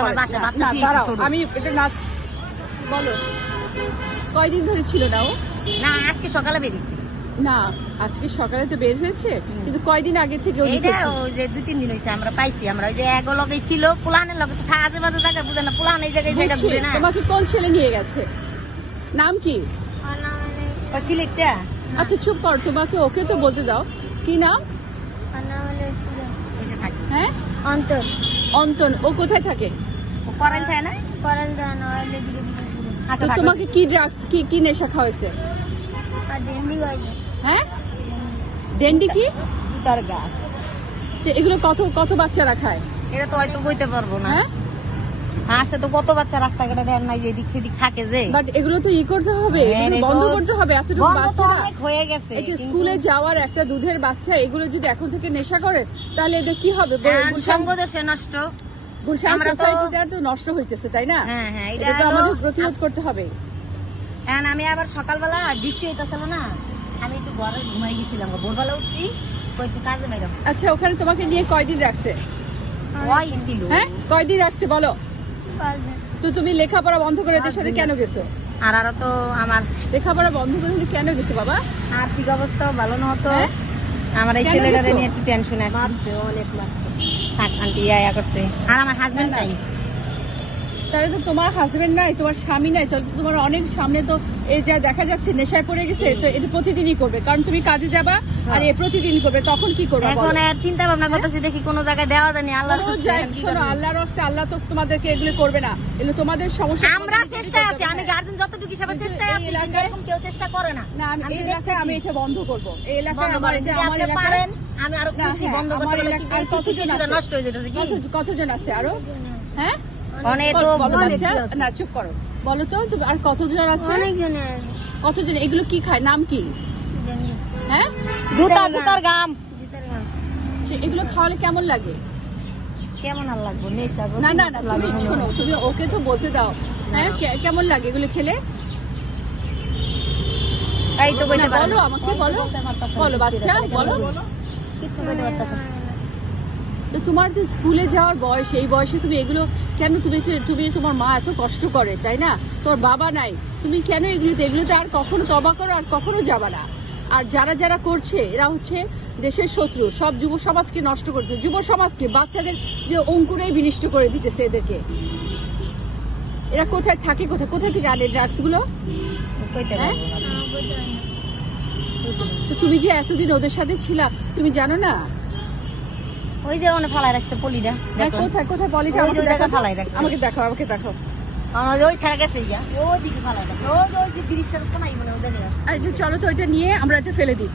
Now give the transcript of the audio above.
আমার বাসায় বাচ্চা দিয়েছে ছোট। আমি এটা না বলো কয়দিন ধরে ছিল না ও? না আজকে সকালে বেরিয়েছি। না আজকে সকালে তো বের হয়েছে, কিন্তু কয়দিন আগে থেকে ও এইটা লিখেছে? ওই যে 2-3 দিন হয়েছে আমরা পাইছি। আমরা ওই যে এগো লগে ছিল পুলানের লগে তো আজে বাজে জায়গা বুঝে না, পুলান এই জায়গায় জায়গা বুঝছি, ঘুরে না। তোমাকে কোন ছেলে নিয়ে গেছে? নাম কি? ও সিলেটটা আচ্ছা চুপ কর, তোমাকে ওকে তো বলতে দাও। কি নাম? এসে থাকে। হ্যাঁ অন্তর অন্তন। ও কোথায় থাকে? ও করেন থাকে না। করাল দেন অয়েলে দিকে আচ্ছা তো থাকো। তোমাকে কি ড্রাগস কি নেশা খাওয়াইছে? আর ডেন্ডি গাইছে হ্যাঁ ডেন্ডি কি? জুতার গা। তো এগুলো কত কত বাচ্চারা খায়? এটা তো হয়তো বইতে পারবো না। হ্যাঁ আছে তো কত বাচ্চা রাস্তাঘাটে দেন নাই যে এদিক সেদিক থাকে যে। বাট এগুলো তো করতে হবে, হ্যাঁ, এগুলো রে বন্ধ তো- করতে হবে। এতটুকু বন্ধ তো বাচ্চারা অনেক হয়ে গেছে এটা কিন্তু স্কুলে যাওয়ার একটা দুধের বাচ্চা, এগুলো যদি এখন থেকে নেশা করে তাহলে এদের কি হবে? এখন সঙ্গ দেশে নষ্ট। গুলশান আমরা তো- সোসাইটিটা তো নষ্ট হইতেছে, তাই না? হ্যাঁ হ্যাঁ এটা এটা তো হলো- আমাদের প্রতিরোধ করতে হবে। এখন আমি আবার সকালবেলা বৃষ্টি হইতেছিল না, আমি একটু ঘরে ঘুমাই গেছিলাম, ভোরবেলা উঠছি তো একটু কাজে বাইরে আচ্ছা ওখানে তোমাকে নিয়ে কয়দিন রাখছে? ওই ছিল। হ্যাঁ কয়দিন রাখছে বলো? তো তুমি লেখাপড়া বন্ধ করে এদের সাথে কেন গেছো? আর আরো তো আমার লেখাপড়া বন্ধ করে তুমি কেন গেছো বাবা? আর্থিক অবস্থাও ভালো না হতো। হ্যাঁ? আমার এই কেন ছেলেটারে গেছো? নিয়ে একটু টেনশন আছে। অনেক লাগছে। থাক আন্টি ইয়া করছে। আর আমার হাজবেন্ড না, না। নাই। তাহলে তো তোমার হাজবেন্ড নাই, তোমার স্বামী নাই, তাহলে তো তোমার অনেক সামনে তো এই যা দেখা যাচ্ছে নেশায় পড়ে গেছে, তো এটা প্রতিদিনই করবে কারণ তুমি কাজে যাবা আর এ প্রতিদিন করবে, তখন কি করবে? এখন আর চিন্তা ভাবনা করতেছি দেখি কোনো জায়গায় দেওয়া জানি আল্লাহর খুশি এখন কি শোনো করব। আল্লাহর রাস্তায় আল্লাহ তো তোমাদেরকে এগুলো করবে না, এগুলো তোমাদের সমস্যা। আমরা চেষ্টায় আছি, আমি গার্জেন যতটুকু হিসাবে কিন্তু চেষ্টায় এই আছি, কিন্তু এলাকায়- এরকম কেউ চেষ্টা করে না। না আমি এই দেখতেছি। এলাকায় আমি এটা বন্ধ করব। এই এলাকায় বন্ধ আমার করেন, এটা যদি আমার আপনি এলাকায় পারেন, আমি আরো না, খুশি। হ্যাঁ, বন্ধ করতে আমার পারলে কি এলাকায় করব? কতজন শিশুরা আছে? নষ্ট হয়ে যেতেছে কি? কতজন আছে আরো? হ্যাঁ অনেক তো বলো অনেক বাচ্চা, আছে। না চুপ করো, বলো তো তুমি আর কতজন আছে? অনেকজনে কতজন? এগুলো কি খায়? নাম কি? হ্যাঁ জুতার গাম তো এগুলো খাওয়ালে কেমন লাগে? কেমন আর লাগবে? নেশা গো। না না না তুমি শোনো, তুমি ওকে তো বলতে দাও। হ্যাঁ কেমন লাগে এগুলো খেলে? এই তো বইতে না, পারেন। বলো আমাকে, বলো বলো বাচ্চা বলো। কিচ্ছু বইতে পারতেছে না। তো তোমার তো স্কুলে যাওয়ার বয়স, এই বয়সে তুমি এগুলো কেন? তুমি তোমার মা এত কষ্ট করে, তাই না? তোমার বাবা নাই, তুমি কেন এগুলোতে আর কখনো তবা করো আর কখনো যাবা না। আর যারা যারা করছে এরা হচ্ছে দেশের শত্রু, সব যুব সমাজকে নষ্ট করছে, যুব সমাজকে বাচ্চাদের যে অঙ্কুরেই বিনষ্ট করে দিতেছে এদেরকে। এরা কোথায় থাকে, কোথায় থেকে আনে ড্রাগস গুলো? কইতে হ্যাঁ? পারবো না। তো তুমি যে এতদিন ওদের সাথে ছিলা, তুমি জানো না? ওই যে ওনে ফালাই রাখছে পলিটা, দেখো। কোথায় পলিটা? ওই যে ওই জায়গায় ফালাই রাখছে। আমাকে দেখাও। আমার ওই ছাড়া গেছে ইয়া, ওই দিকে ফালাই রাখছে। ওই যে ব্রিজটার কোনায় মানে ওদের রাস্তা। চলো তো ওইটা নিয়ে আমরা এটা ফেলে দিই।